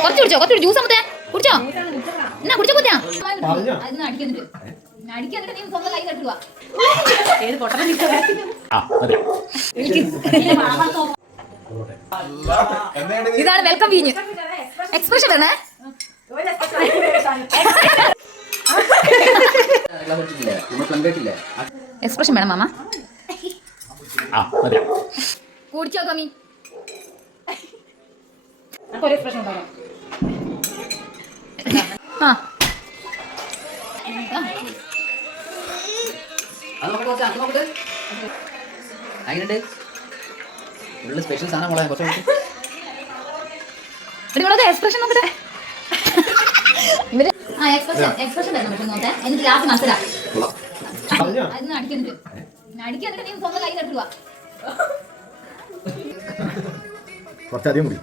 കുറച്ച് കുടിച്ചോ, കുറച്ച് ജ്യൂസ് ആകുമ്പത്തേ കുടിച്ചോ. എന്നാ കുടിച്ചോ കുത്തിയാ അടിക്കാന്നിട്ട് നീ സ്വന്തം കൈ തട്ടുക. ഏത് പൊട്ടനെ ഇതാണ് വെൽക്കം വീഞ്ഞ്. എക്സ്പ്രഷൻ വേണേ. എക്സ്പ്രഷൻ വേണം മാമ. കുടിച്ചോ കമ്മി. സ്പെഷ്യൽ സാധനം മോളെ എക്സ്പ്രഷൻ നോക്കട്ടെ. ഇവര് എക്സ്പ്രഷൻ തരണം പക്ഷെ നോക്കട്ടെ. എന്നിട്ട് ലാസ്റ്റ് മസാല അടിക്കാന്നിട്ട് നീ സ്വന്തം കൈ തട്ടുക. കുറച്ചധികം കൂടി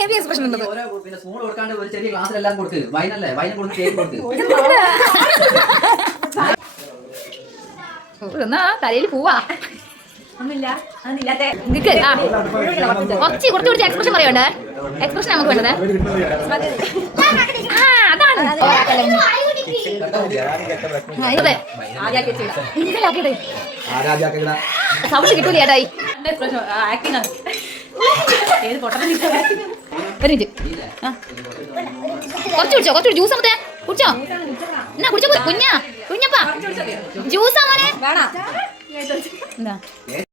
ഹെവി എക്സ്പ്രഷൻ ഉണ്ടത്. പിന്നെ സ്പൂൺ കൊടുക്കാണ്ട് ഒരു ചെറിയ ഗ്ലാസ്സിലെല്ലാം കൊടുത്ത് വൈനല്ലേ വൈൻ കൊടുത്ത് കേക്ക് കൊടുത്ത് എന്നാ തലയിൽ പോവാ കുറച്ച് കുറച്ച് കുടിച്ച് എക്സ്പ്രഷൻ പറയണ്ടേ. എക്സ്പ്രഷൻ നമുക്ക് വേണ്ടത് അതാണ്. സൗണ്ട് കിട്ടൂല ചേട്ടായി. കുറച്ച് കുടിച്ചോ, കുറച്ച് ജ്യൂസ് ആകുമ്പത്തേ കുടിച്ചോ. എന്നാ കുടിച്ചോ കുഞ്ഞാ കുഞ്ഞപ്പാ ജ്യൂസ് ആവാനേ.